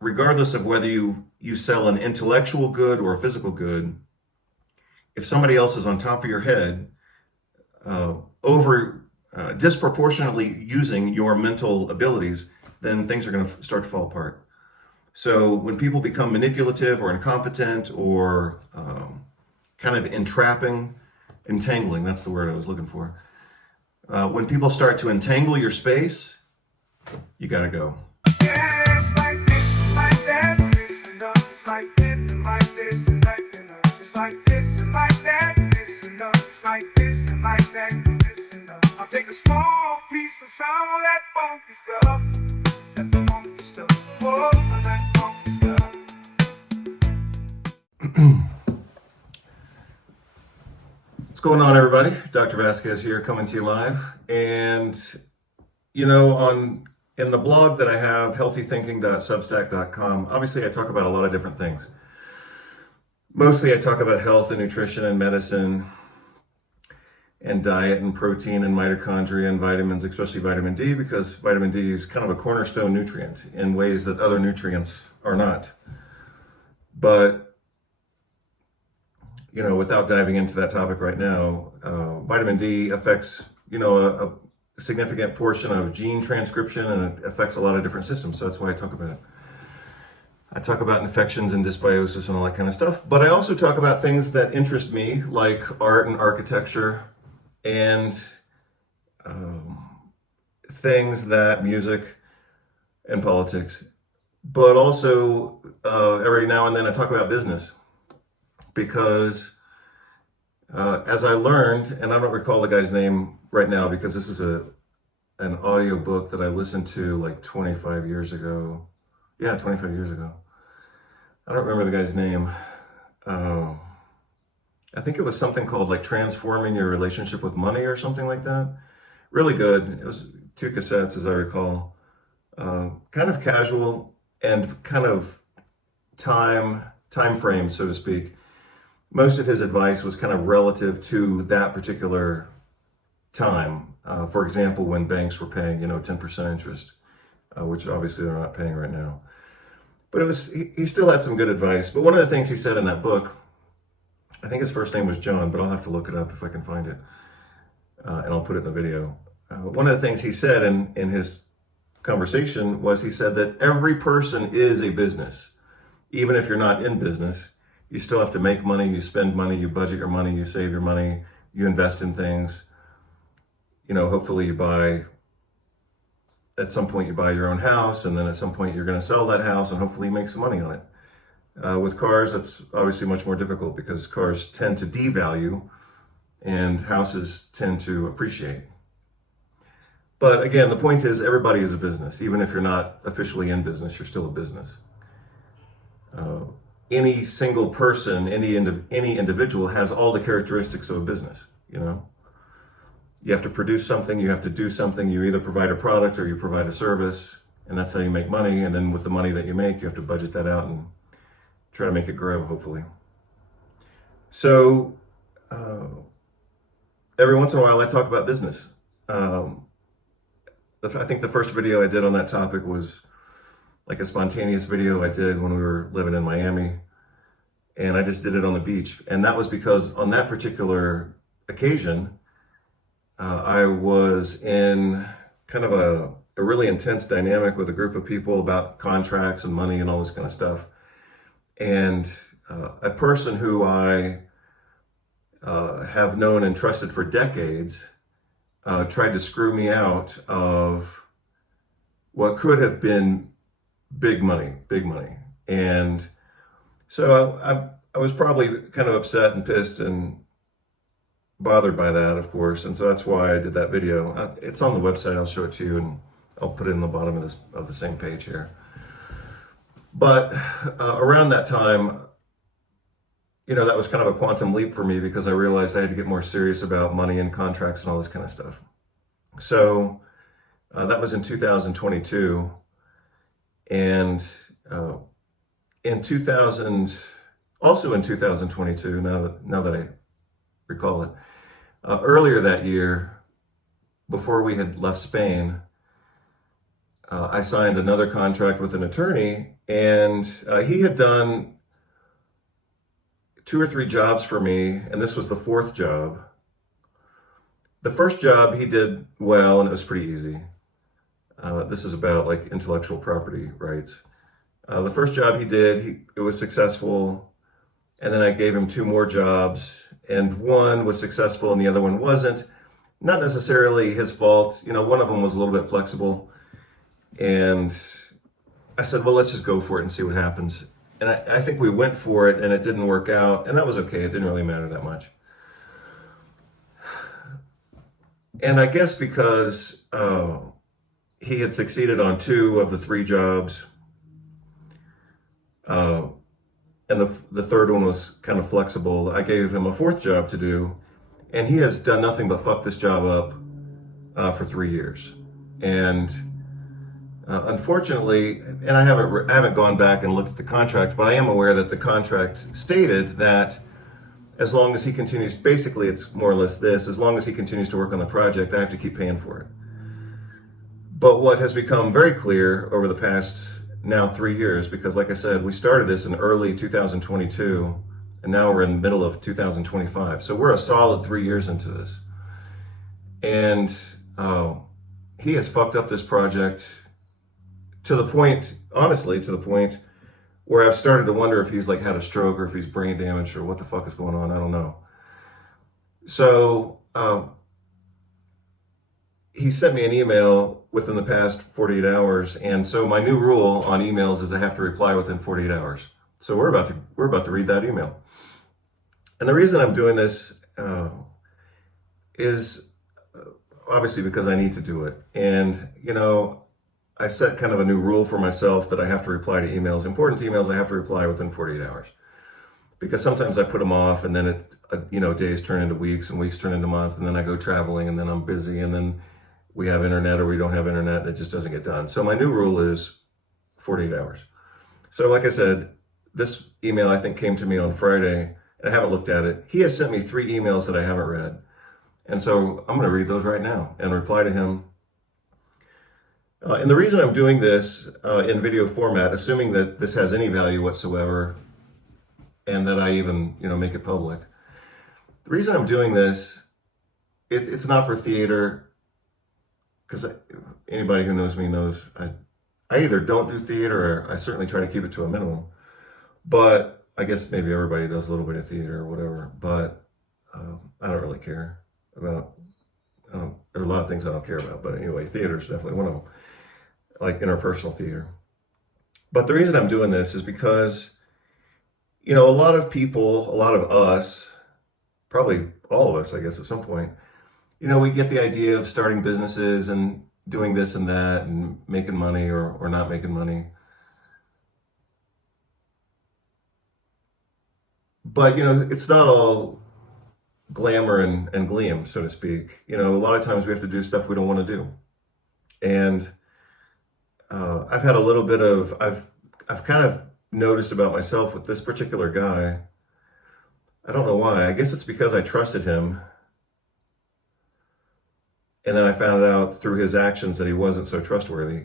regardless of whether you sell an intellectual good or a physical good, if somebody else is on top of your head, over disproportionately using your mental abilities, then things are going to start to fall apart. So when people become manipulative or incompetent or kind of entangling, that's the word I was looking for. When people start to entangle your space, you got to go. Yeah, it's like this, like that, this and that. It's like this and like this and that, and it's like this and like that, this and that. It's like this and like that, this and that. I'll take a small piece of some of that funky stuff, that funky stuff, oh, that funky stuff. What's going on, everybody? Dr. Vasquez here, coming to you live. And you know, in the blog that I have, healthythinking.substack.com, obviously I talk about a lot of different things. Mostly I talk about health and nutrition and medicine and diet and protein and mitochondria and vitamins, especially vitamin D, because vitamin D is kind of a cornerstone nutrient in ways that other nutrients are not. But, you know, without diving into that topic right now, vitamin D affects, you know, a significant portion of gene transcription, and it affects a lot of different systems. So that's why I talk about it. I talk about infections and dysbiosis and all that kind of stuff. But I also talk about things that interest me, like art and architecture, and things that music and politics. But also, every now and then I talk about business, because as I learned, and I don't recall the guy's name right now because this is an audio book that I listened to like 25 years ago. Yeah, 25 years ago. I don't remember the guy's name. I think it was something called like Transforming Your Relationship with Money or something like that. Really good. It was 2 cassettes, as I recall. Kind of casual and kind of time frame, so to speak. Most of his advice was kind of relative to that particular time. For example, when banks were paying, 10% interest, which obviously they're not paying right now. But he still had some good advice. But one of the things he said in that book, I think his first name was John, but I'll have to look it up if I can find it. And I'll put it in the video. One of the things he said in his conversation was, he said that every person is a business. Even if you're not in business, you still have to make money, you spend money, you budget your money, you save your money, you invest in things. Hopefully at some point you buy your own house, and then at some point you're going to sell that house and hopefully make some money on it. With cars, that's obviously much more difficult because cars tend to devalue and houses tend to appreciate. But again, the point is, everybody is a business. Even if you're not officially in business, you're still a business. Any single person, any individual has all the characteristics of a business, You have to produce something, you have to do something, you either provide a product or you provide a service, and that's how you make money. And then with the money that you make, you have to budget that out and try to make it grow, hopefully. So every once in a while I talk about business. I think the first video I did on that topic was like a spontaneous video I did when we were living in Miami, and I just did it on the beach. And that was because on that particular occasion, I was in kind of a really intense dynamic with a group of people about contracts and money and all this kind of stuff. And a person who I have known and trusted for decades tried to screw me out of what could have been big money. And so I was probably kind of upset and pissed and bothered by that, of course. And so that's why I did that video. It's on the website. I'll show it to you, and I'll put it in the bottom of the same page here. But around that time, that was kind of a quantum leap for me, because I realized I had to get more serious about money and contracts and all this kind of stuff. So that was in 2022. And in 2022, now that I recall it, earlier that year, before we had left Spain, I signed another contract with an attorney, and he had done 2 or 3 jobs for me, and this was the 4th job. The first job he did well, and it was pretty easy. This is about like intellectual property rights. The first job he did, it was successful, and then I gave him 2 more jobs, and one was successful and the other one wasn't. Not necessarily his fault. You know, one of them was a little bit flexible, and I said, well, let's just go for it and see what happens. And I think we went for it, and it didn't work out, and that was okay. It didn't really matter that much. And I guess because he had succeeded on 2 of the 3 jobs, and the third one was kind of flexible, I gave him a 4th job to do, and he has done nothing but fuck this job up for 3 years. And unfortunately, and I haven't gone back and looked at the contract, but I am aware that the contract stated that as long as he continues, basically it's more or less this, as long as he continues to work on the project, I have to keep paying for it. But what has become very clear over the past now 3 years, because like I said, we started this in early 2022, and now we're in the middle of 2025. So we're a solid 3 years into this. And he has fucked up this project to the point, honestly, to the point where I've started to wonder if he's like had a stroke or if he's brain damaged or what the fuck is going on. I don't know. So he sent me an email within the past 48 hours. And so my new rule on emails is I have to reply within 48 hours. So we're about to read that email. And the reason I'm doing this is obviously because I need to do it. And, you know, I set kind of a new rule for myself that I have to reply to emails. Important emails, I have to reply within 48 hours. Because sometimes I put them off, and then days turn into weeks, and weeks turn into months, and then I go traveling, and then I'm busy, and then we have internet or we don't have internet, and it just doesn't get done. So my new rule is 48 hours. So like I said, this email I think came to me on Friday, and I haven't looked at it. He has sent me 3 emails that I haven't read. And so I'm going to read those right now and reply to him. And the reason I'm doing this in video format, assuming that this has any value whatsoever, and that I even, make it public. The reason I'm doing this, it's not for theater, because anybody who knows me knows I either don't do theater, or I certainly try to keep it to a minimum. But I guess maybe everybody does a little bit of theater or whatever. But I don't really care about. There are a lot of things I don't care about, but anyway, theater is definitely one of them. Like interpersonal theater. But the reason I'm doing this is because, a lot of people, a lot of us, probably all of us, I guess, at some point, we get the idea of starting businesses and doing this and that and making money or not making money. But, it's not all glamour and gleam, so to speak. A lot of times we have to do stuff we don't want to do. And I've had a little bit of, I've kind of noticed about myself with this particular guy. I don't know why. I guess it's because I trusted him. And then I found out through his actions that he wasn't so trustworthy.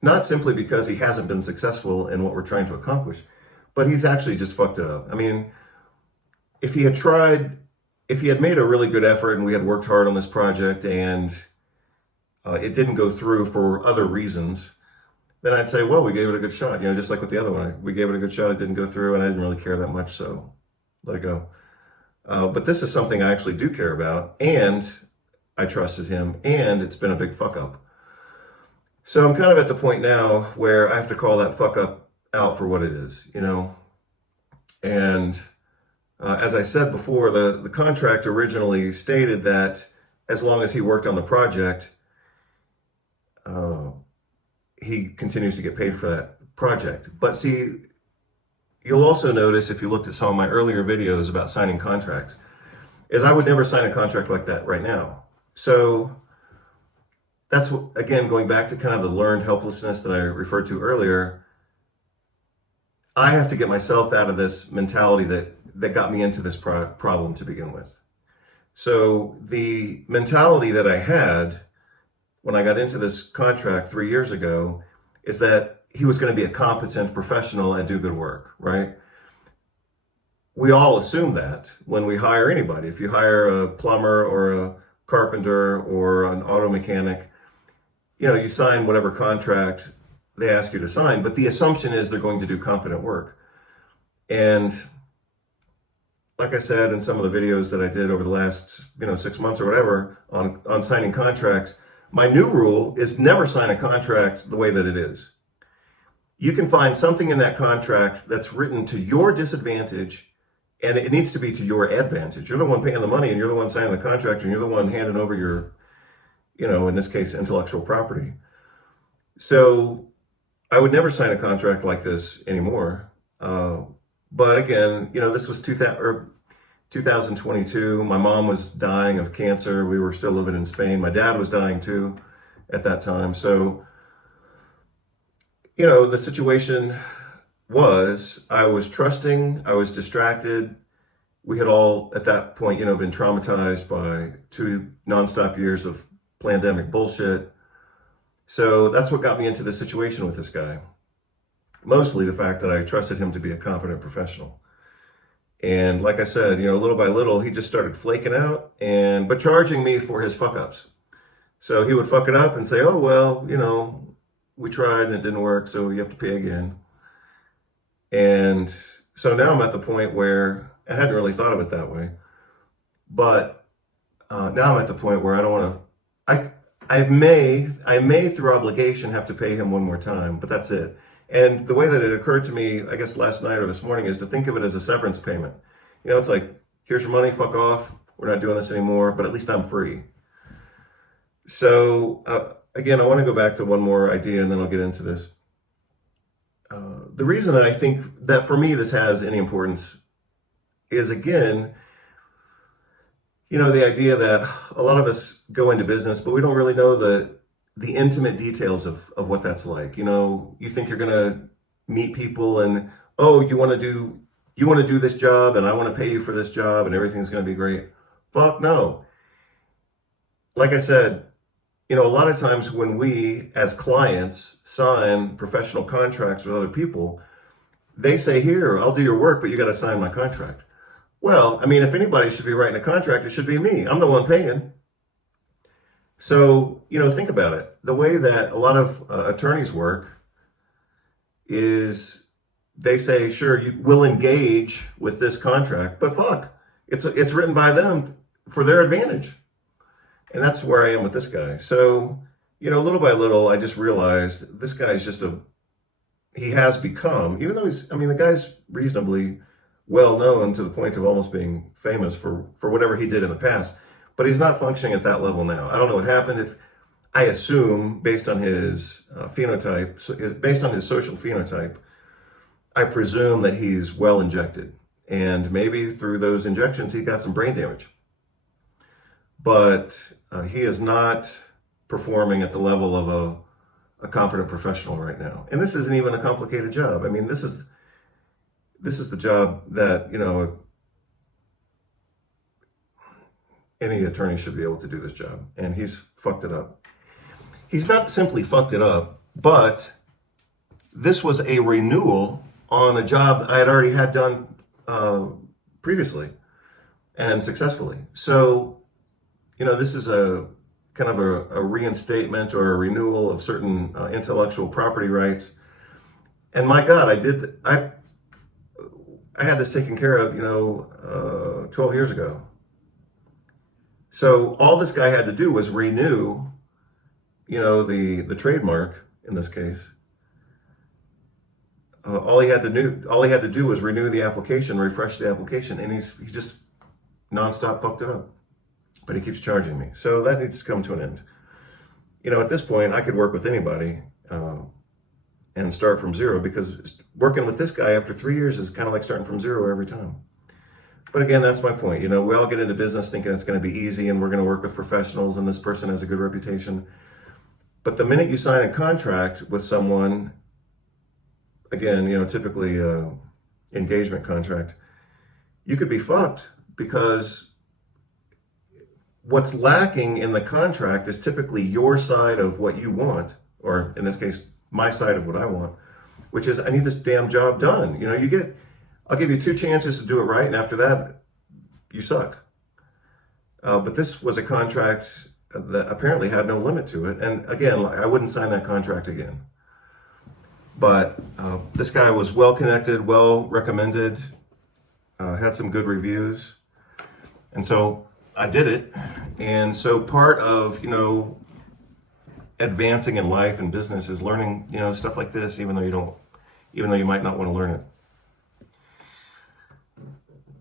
Not simply because he hasn't been successful in what we're trying to accomplish, but he's actually just fucked it up. I mean, if he had made a really good effort and we had worked hard on this project and it didn't go through for other reasons, then I'd say, well, we gave it a good shot. Just like with the other one, we gave it a good shot. It didn't go through, and I didn't really care that much, so let it go. But this is something I actually do care about, and I trusted him, and it's been a big fuck up. So I'm kind of at the point now where I have to call that fuck up out for what it is, And as I said before, the contract originally stated that as long as he worked on the project, he continues to get paid for that project. But see, you'll also notice if you looked at some of my earlier videos about signing contracts, is I would never sign a contract like that right now. So that's what, again, going back to kind of the learned helplessness that I referred to earlier, I have to get myself out of this mentality that got me into this problem to begin with. So the mentality that I had when I got into this contract 3 years ago is that he was going to be a competent professional and do good work, right? We all assume that when we hire anybody. If you hire a plumber or a carpenter or an auto mechanic, you sign whatever contract they ask you to sign, but the assumption is they're going to do competent work. And like I said in some of the videos that I did over the last 6 months or whatever on signing contracts, my new rule is never sign a contract the way that it is. You can find something in that contract that's written to your disadvantage, and it needs to be to your advantage. You're the one paying the money, and you're the one signing the contract, and you're the one handing over your, in this case, intellectual property. So I would never sign a contract like this anymore. But again, this was 2022. My mom was dying of cancer. We were still living in Spain. My dad was dying too at that time. So, the situation was I was trusting, I was distracted. We had all at that point, been traumatized by 2 nonstop years of pandemic bullshit. So that's what got me into this situation with this guy. Mostly the fact that I trusted him to be a competent professional. And like I said, little by little, he just started flaking out but charging me for his fuck ups. So he would fuck it up and say, oh, well, we tried and it didn't work, so you have to pay again. And so now I'm at the point where I hadn't really thought of it that way. But now I'm at the point where I don't want to, I may through obligation have to pay him one more time, but that's it. And the way that it occurred to me, I guess last night or this morning, is to think of it as a severance payment. It's like, here's your money, fuck off. We're not doing this anymore, but at least I'm free. So again, I want to go back to one more idea and then I'll get into this. The reason that I think that for me this has any importance is, again, the idea that a lot of us go into business, but we don't really know the intimate details of what that's like. You think you're going to meet people and, oh, you want to do this job and I want to pay you for this job and everything's going to be great. Fuck no. Like I said, a lot of times when we as clients sign professional contracts with other people, they say, here, I'll do your work, but you got to sign my contract. Well, if anybody should be writing a contract, it should be me. I'm the one paying. So, think about it. The way that a lot of attorneys work is they say, sure, you will engage with this contract, but fuck, it's written by them for their advantage. And that's where I am with this guy. So, little by little, I just realized this guy's he has become, even though the guy's reasonably well known to the point of almost being famous for whatever he did in the past. But he's not functioning at that level now. I don't know what happened. I assume, based on his phenotype, based on his social phenotype, I presume that he's well injected. And maybe through those injections, he got some brain damage. But he is not performing at the level of a competent professional right now. And this isn't even a complicated job. This is the job that, any attorney should be able to do this job, and he's fucked it up. He's not simply fucked it up, but this was a renewal on a job I had already had done previously and successfully. So, this is a kind of a reinstatement or a renewal of certain intellectual property rights. And my God, I had this taken care of, 12 years ago. So all this guy had to do was renew, the trademark in this case. All he had to do was renew the application, refresh the application, and he just nonstop fucked it up. But he keeps charging me, so that needs to come to an end. At this point, I could work with anybody and start from zero, because working with this guy after 3 years is kind of like starting from zero every time. But again, that's my point. We all get into business thinking it's going to be easy and we're going to work with professionals and this person has a good reputation. But the minute you sign a contract with someone, again, typically engagement contract, you could be fucked, because what's lacking in the contract is typically your side of what you want, or in this case, my side of what I want, which is I need this damn job done. I'll give you 2 chances to do it right, and after that, you suck. But this was a contract that apparently had no limit to it. And again, I wouldn't sign that contract again. But this guy was well connected, well recommended, had some good reviews. And so I did it. And so part of, advancing in life and business is learning, stuff like this, even though you might not want to learn it.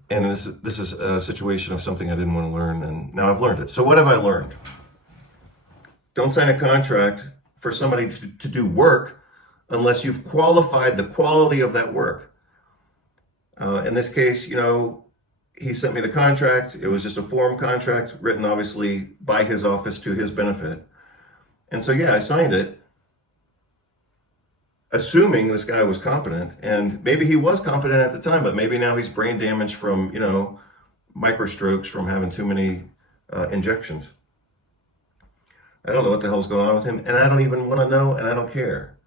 And this is a situation of something I didn't want to learn, and now I've learned it. So what have I learned? Don't sign a contract for somebody to do work unless you've qualified the quality of that work. In this case, he sent me the contract. It was just a form contract written obviously by his office to his benefit. And so, yeah, I signed it, assuming this guy was competent, and maybe he was competent at the time, but maybe now he's brain damaged from, microstrokes from having too many injections. I don't know what the hell's going on with him, and I don't even want to know, and I don't care.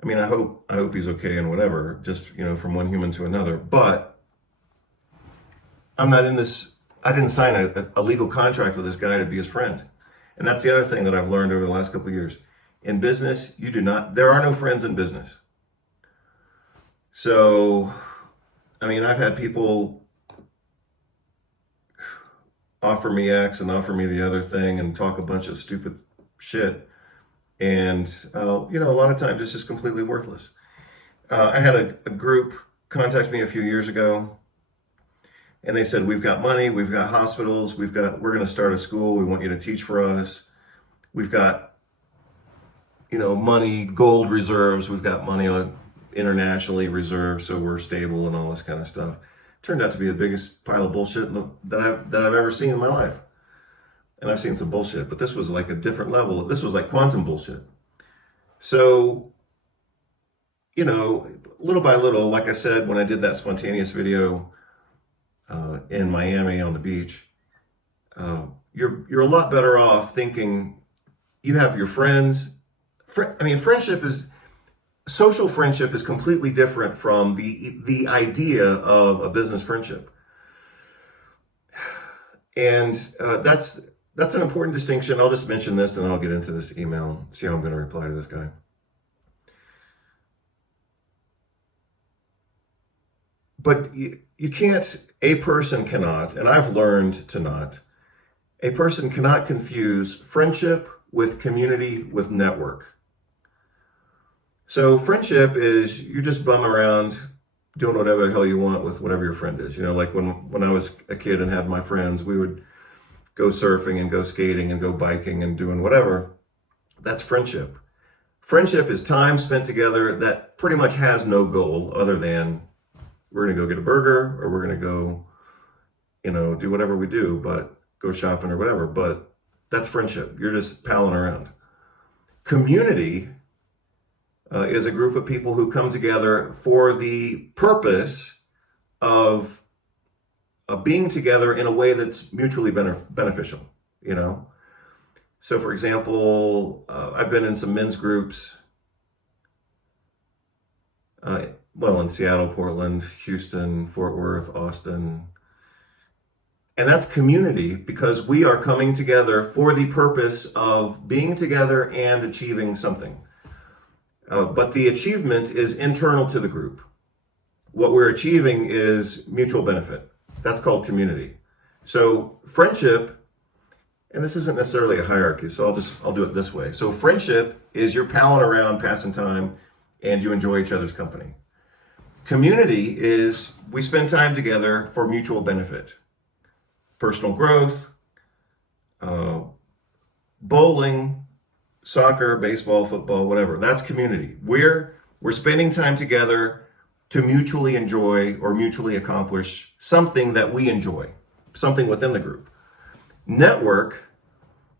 I mean, I hope he's okay and whatever, just, from one human to another, but I'm not in this, I didn't sign a legal contract with this guy to be his friend. And that's the other thing that I've learned over the last couple of years. In business, there are no friends in business. So, I've had people offer me X and offer me the other thing and talk a bunch of stupid shit. And, a lot of times it's just completely worthless. I had a group contact me a few years ago, and they said, we've got money, we've got hospitals, we're going to start a school, we want you to teach for us. We've got, money, gold reserves, we've got money on internationally reserved, so we're stable and all this kind of stuff. Turned out to be the biggest pile of bullshit that I've ever seen in my life. And I've seen some bullshit, but this was like a different level. This was like quantum bullshit. So, little by little, like I said, when I did that spontaneous video in Miami on the beach, you're a lot better off thinking you have your friends. Social friendship is completely different from the idea of a business friendship. And that's an important distinction. I'll just mention this and then I'll get into this email, see how I'm going to reply to this guy. But you can't, a person cannot, and I've learned to not, a person cannot confuse friendship with community with network. So friendship is you just bum around doing whatever the hell you want with whatever your friend is. Like when I was a kid and had my friends, we would go surfing and go skating and go biking and doing whatever. That's friendship. Friendship is time spent together that pretty much has no goal other than we're going to go get a burger or we're going to go, do whatever we do, but go shopping or whatever. But that's friendship. You're just palling around. Community is a group of people who come together for the purpose of being together in a way that's mutually beneficial, So, for example, I've been in some men's groups, in Seattle, Portland, Houston, Fort Worth, Austin. And that's community because we are coming together for the purpose of being together and achieving something. But the achievement is internal to the group. What we're achieving is mutual benefit. That's called community. So friendship, and this isn't necessarily a hierarchy, so I'll do it this way. So friendship is you're palling around, passing time, and you enjoy each other's company. Community is we spend time together for mutual benefit. Personal growth, bowling, soccer, baseball, football, whatever. That's community. We're spending time together to mutually enjoy or mutually accomplish something that we enjoy, something within the group. Network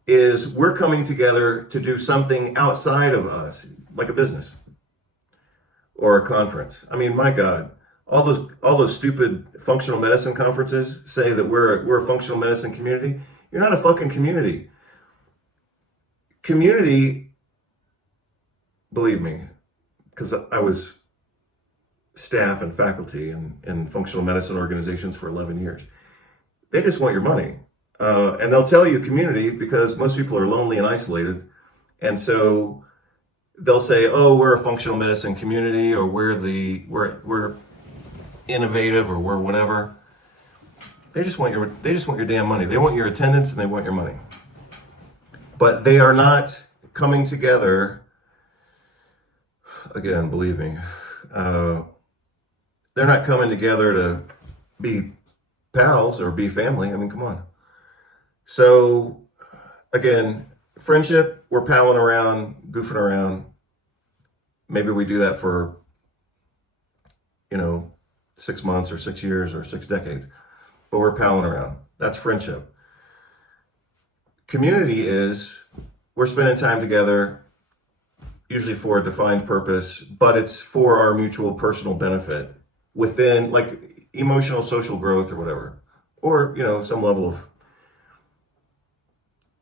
is we're coming together to do something outside of us, like a business or a conference. My God, all those stupid functional medicine conferences say that we're a functional medicine community. You're not a fucking community. Community, believe me, because I was staff and faculty in functional medicine organizations for 11 years. They just want your money. And they'll tell you community because most people are lonely and isolated. And so they'll say, oh, we're a functional medicine community, or we're innovative, or we're whatever. They just want your damn money. They want your attendance and they want your money. But they are not coming together. Again, believe me, they're not coming together to be pals or be family. I mean, come on. So again, friendship, we're palling around, goofing around. Maybe we do that for, 6 months or 6 years or 6 decades, but we're palling around. That's friendship. Community is we're spending time together, usually for a defined purpose, but it's for our mutual personal benefit within like emotional, social growth or whatever, or, some level of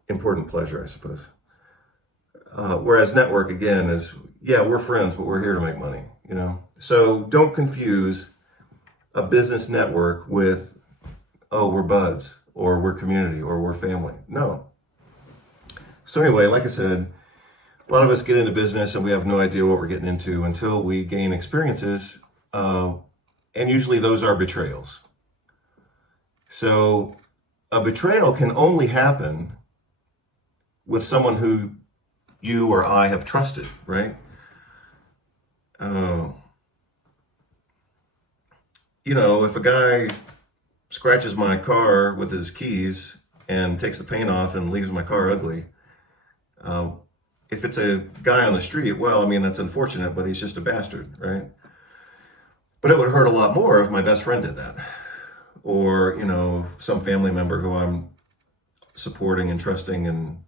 important pleasure, I suppose. Whereas network, again, is, yeah, we're friends, but we're here to make money, So don't confuse a business network with, oh, we're buds, or we're community, or we're family. No. So anyway, like I said, a lot of us get into business and we have no idea what we're getting into until we gain experiences, and usually those are betrayals. So a betrayal can only happen with someone who you or I have trusted, right? If a guy scratches my car with his keys and takes the paint off and leaves my car ugly, if it's a guy on the street, well, I mean, that's unfortunate, but he's just a bastard, right? But it would hurt a lot more if my best friend did that. Or, some family member who I'm supporting and trusting and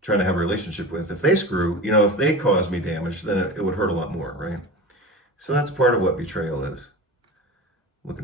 trying to have a relationship with. If they screw, if they cause me damage, then it would hurt a lot more, right? So that's part of what betrayal is.